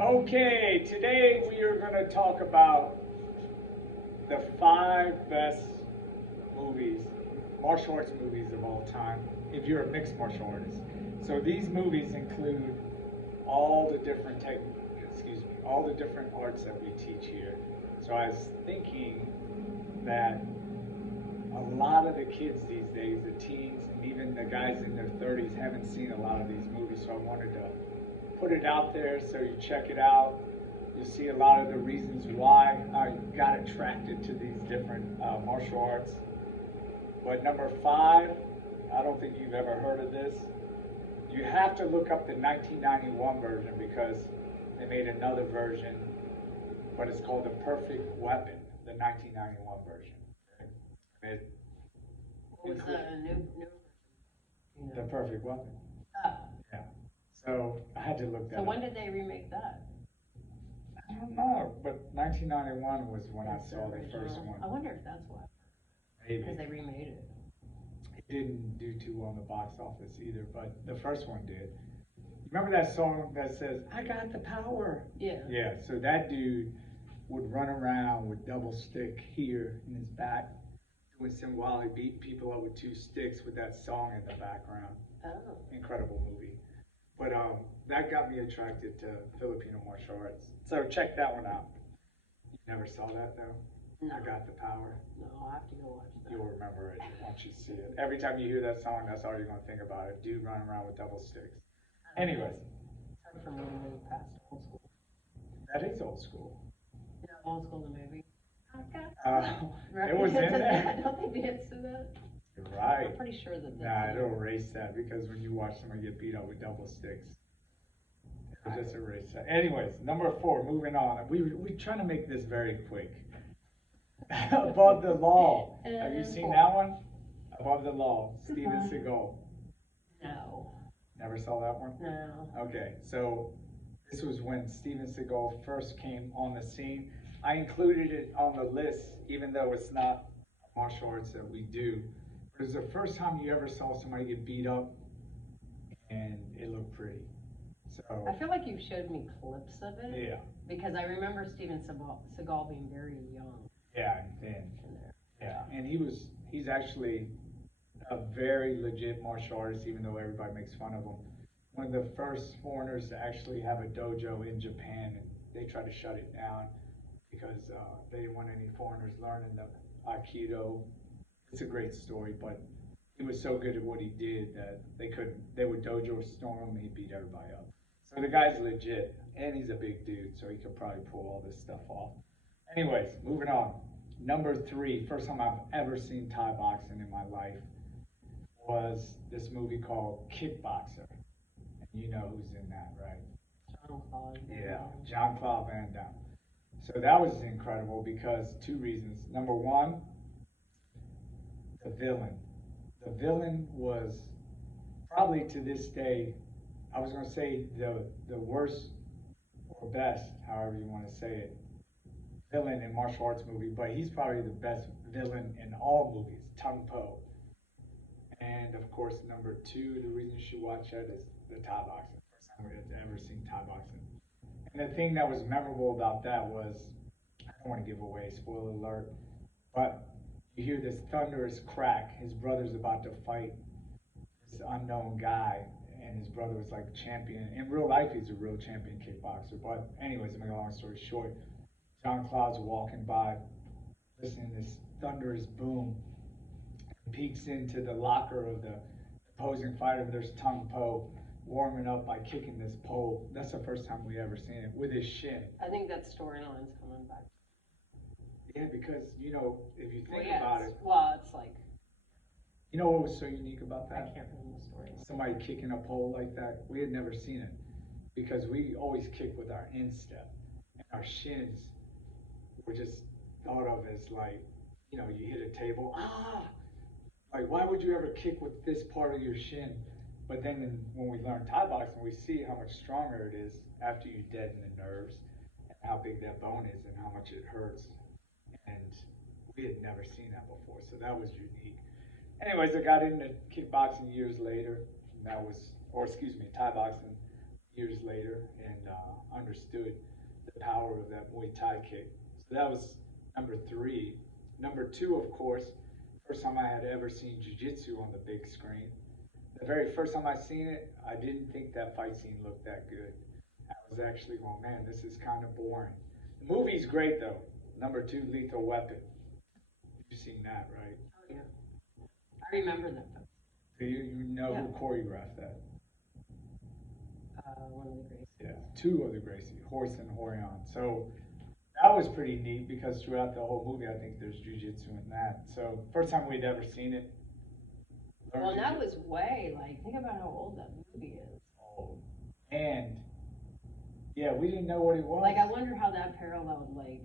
Okay, today we are going to talk about the 5 best movies, martial arts movies of all time, if you're a mixed martial artist. So these movies include all the different all the different arts that we teach here. So I was thinking that a lot of the kids these days, the teens and even the guys in their 30s haven't seen a lot of these movies, so I wanted to put it out there so you check it out. You'll see a lot of the reasons why I got attracted to these different martial arts. But number 5, I don't think you've ever heard of this. You have to look up the 1991 version because they made another version, but it's called The Perfect Weapon, the 1991 version. What was that, a new? The Perfect Weapon. Oh. Yeah. So I had to look that So up. when did they remake that? I don't know, but 1991 was when I saw the first original. one. I wonder if that's why. Maybe. Because they remade it. It didn't do too well in the box office either, but the first one did. Remember that song that says, "I got the power"? Yeah. Yeah, so that dude would run around with double stick here in his back, doing some while he beat people up with 2 sticks with that song in the background. Oh. Incredible movie. But that got me attracted to Filipino martial arts. So check that one out. You never saw that though? No. I Got the Power. No, I'll have to go watch that. You'll remember it once you see it. Every time you hear that song, that's all you're going to think about it. Dude running around with double sticks. Anyways. It's hard for me to move past old school. That is old school. Yeah, old school the movie. It was in there. Don't they dance to that? You're right. I'm pretty sure that. Nah, it'll erase that because when you watch someone get beat up with double sticks, it'll just erase that. Anyways, number 4, moving on. We're trying to make this very quick. Above the Law. Have you seen that one? Above the Law, Steven Seagal. No. Never saw that one? No. Okay, so this was when Steven Seagal first came on the scene. I included it on the list, even though it's not martial arts that we do. But it was the first time you ever saw somebody get beat up, and it looked pretty. So I feel like you've showed me clips of it. yeah, Because I remember Steven Seagal being very young yeah, and thin. in there. Yeah, and he's actually a very legit martial artist, even though everybody makes fun of him. One of the first foreigners to actually have a dojo in Japan, and they tried to shut it down because they didn't want any foreigners learning the Aikido. It's a great story, but he was so good at what he did that they would dojo storm him and he'd beat everybody up. So the guy's legit, and he's a big dude, so he could probably pull all this stuff off. Anyways, moving on. Number 3, first time I've ever seen Thai boxing in my life was this movie called Kickboxer. And you know who's in that, right? Jean-Claude. Yeah, Jean-Claude Van Damme. So that was incredible because 2 reasons. Number 1, the villain. The villain was probably to this day, I was going to say the worst or best, however you want to say it, villain in martial arts movie, but he's probably the best villain in all movies, Tung Po. And of course, number 2, the reason you should watch that is the Thai boxing. First time I've ever seen Thai boxing. And the thing that was memorable about that was, I don't want to give away, spoiler alert, but you hear this thunderous crack. His brother's about to fight this unknown guy, and his brother was like a champion. In real life, he's a real champion kickboxer. But anyways, to make a long story short, Jean-Claude's walking by, listening to this thunderous boom, and peeks into the locker of the opposing fighter. There's Tung Po warming up by kicking this pole. That's the first time we ever seen it, with his shin. I think that storyline's coming back. Yeah, because, you know, if you think Well, yeah, about it, it's like, you know what was so unique about I that? can't remember the story. Somebody kicking a pole like that, we had never seen it because we always kick with our instep, and our shins were just thought of as like, you know, you hit a table, like why would you ever kick with this part of your shin? But then when we learn Thai boxing, we see how much stronger it is after you deaden the nerves, and how big that bone is and how much it hurts. And we had never seen that before, so that was unique. Anyways, I got into kickboxing years later, and Thai boxing years later, and I understood the power of that Muay Thai kick. So that was number 3. Number 2, of course, first time I had ever seen jiu-jitsu on the big screen. The very first time I seen it, I didn't think that fight scene looked that good. I was actually going, man, this is kind of boring. The movie's great though. Number 2, Lethal Weapon. You've seen that, right? Oh yeah, I remember that. So you know who choreographed that? One of the Gracies. Yeah, 2 of the Gracie, Horse and Horion. So that was pretty neat because throughout the whole movie, I think there's jujitsu in that. So first time we'd ever seen it. Well, that was way, like, think about how old that movie is. Oh, and yeah, we didn't know what it was. Like, I wonder how that paralleled, like,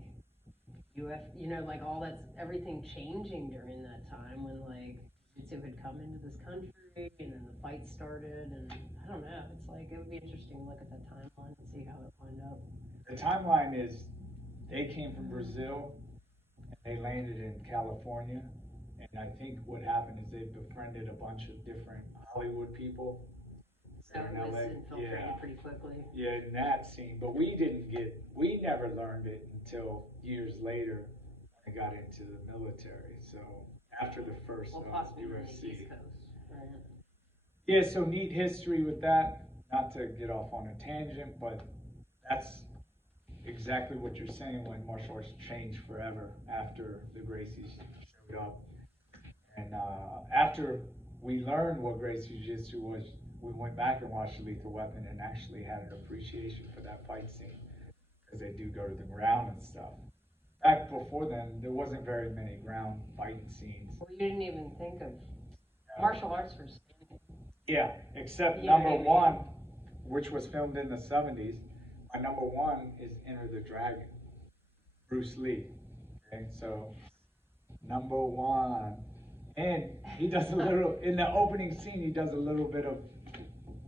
you know, like all that's, everything changing during that time when, like, jiu-jitsu had come into this country and then the fight started, and I don't know, it's like, it would be interesting to look at that timeline and see how it lined up. The timeline is they came from Brazil and they landed in California, and I think what happened is they befriended a bunch of different Hollywood people. So it was infiltrated pretty quickly. Yeah, in that scene, but we never learned it until years later when I got into the military. So after the first possibly UFC. on the East Coast, right? Yeah, so neat history with that. Not to get off on a tangent, but that's exactly what you're saying when martial arts changed forever after the Gracies showed up. And after we learned what Gracie Jiu-Jitsu was, we went back and watched Lethal Weapon and actually had an appreciation for that fight scene because they do go to the ground and stuff. Back before then, there wasn't very many ground fighting scenes. Well, you didn't even think of martial arts for standing. Yeah, except You know number what I mean? 1, which was filmed in the 70s. My number 1 is Enter the Dragon, Bruce Lee. Okay, so number 1, and he does a little in the opening scene. He does a little bit of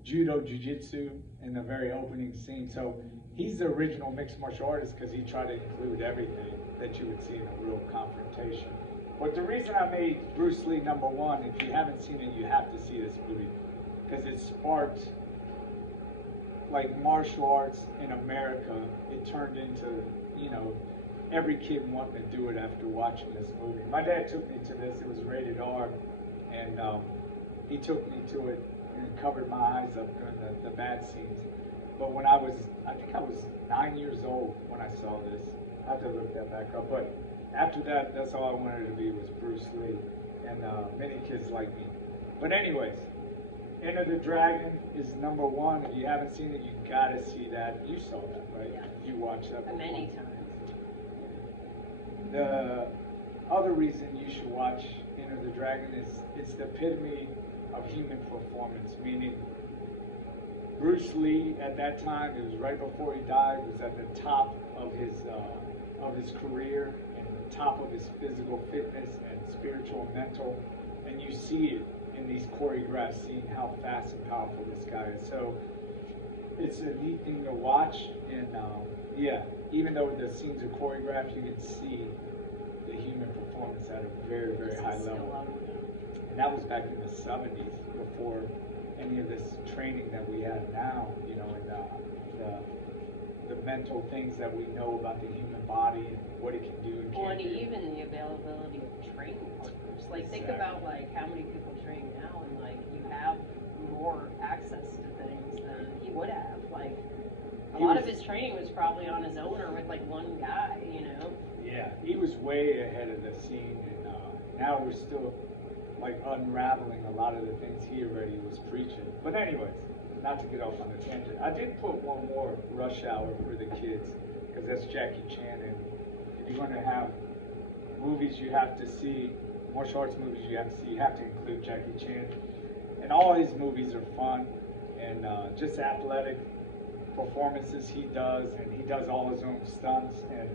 judo, jiu-jitsu in the very opening scene. So he's the original mixed martial artist because he tried to include everything that you would see in a real confrontation. But the reason I made Bruce Lee number 1, if you haven't seen it, you have to see this movie because it sparked like martial arts in America. It turned into, you know, every kid wanting to do it after watching this movie. My dad took me to this. It was rated R, and he took me to it and covered my eyes up during the bad scenes. But when I think I was 9 years old when I saw this. I have to look that back up. But after that, that's all I wanted to be was Bruce Lee, and many kids like me. But anyways, Enter the Dragon is number 1. If you haven't seen it, you gotta see that. You saw that, right? Yeah. You watched that before. Many times. The other reason you should watch Enter the Dragon is it's the epitome of human performance, meaning Bruce Lee at that time, it was right before he died, was at the top of his career and the top of his physical fitness and spiritual and mental, and you see it in these choreographs, seeing how fast and powerful this guy is. So it's a neat thing to watch, and yeah, even though the scenes are choreographed, you can see the human performance at a very, very high level. And that was back in the 70s, before any of this training that we have now, you know, and the mental things that we know about the human body and what it can do and Well, can't and do. even the availability of training partners. Like, think about, like, how many people train now, and, like, you have more access to things than he would have. Like, a lot of his training was probably on his own or with, like, one guy, you know? Yeah, he was way ahead of the scene, and now we're still, like, unraveling a lot of the things he already was preaching. But anyways, not to get off on a tangent, I did put one more Rush Hour for the kids, because that's Jackie Chan, and if you're going to have movies you have to see, martial arts movies you have to see, you have to include Jackie Chan. And all his movies are fun, and just athletic performances he does, and he does all his own stunts, and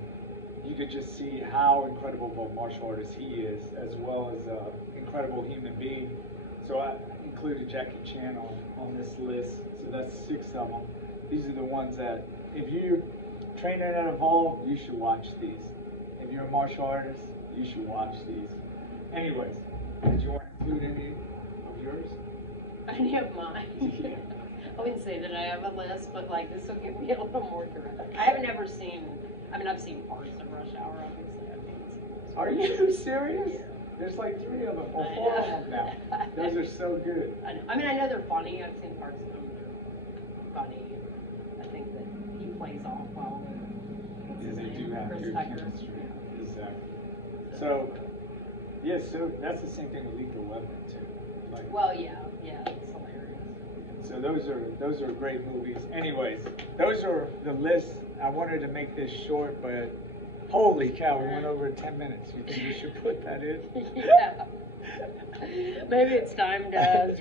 you could just see how incredible of a martial artist he is, as well as an incredible human being. So I included Jackie Chan on this list, so that's 6 of them. These are the ones that, if you're training at Evolve, you should watch these. If you're a martial artist, you should watch these. Anyways, did you want to include any of yours? Any of mine. Yeah. I wouldn't say that I have a list, but like this will give me a little more direct. I haven't ever seen. I mean, I've seen parts of Rush Hour. Obviously, I've seen some. Are you serious? There's like 3 of them or 4 of them now. Those are so good. I know. I mean, I know they're funny. I've seen parts of them that are funny. I think that he plays off well with. Yeah, they do have Chris good Tucker. chemistry. Exactly. So, yeah, so that's the same thing with Lethal Weapon too. Like, Well, yeah, it's hilarious. so those are great movies. Anyways, those are the list. I wanted to make this short, but holy cow, we went over 10 minutes. You think we should put that in? Yeah. Maybe it's time to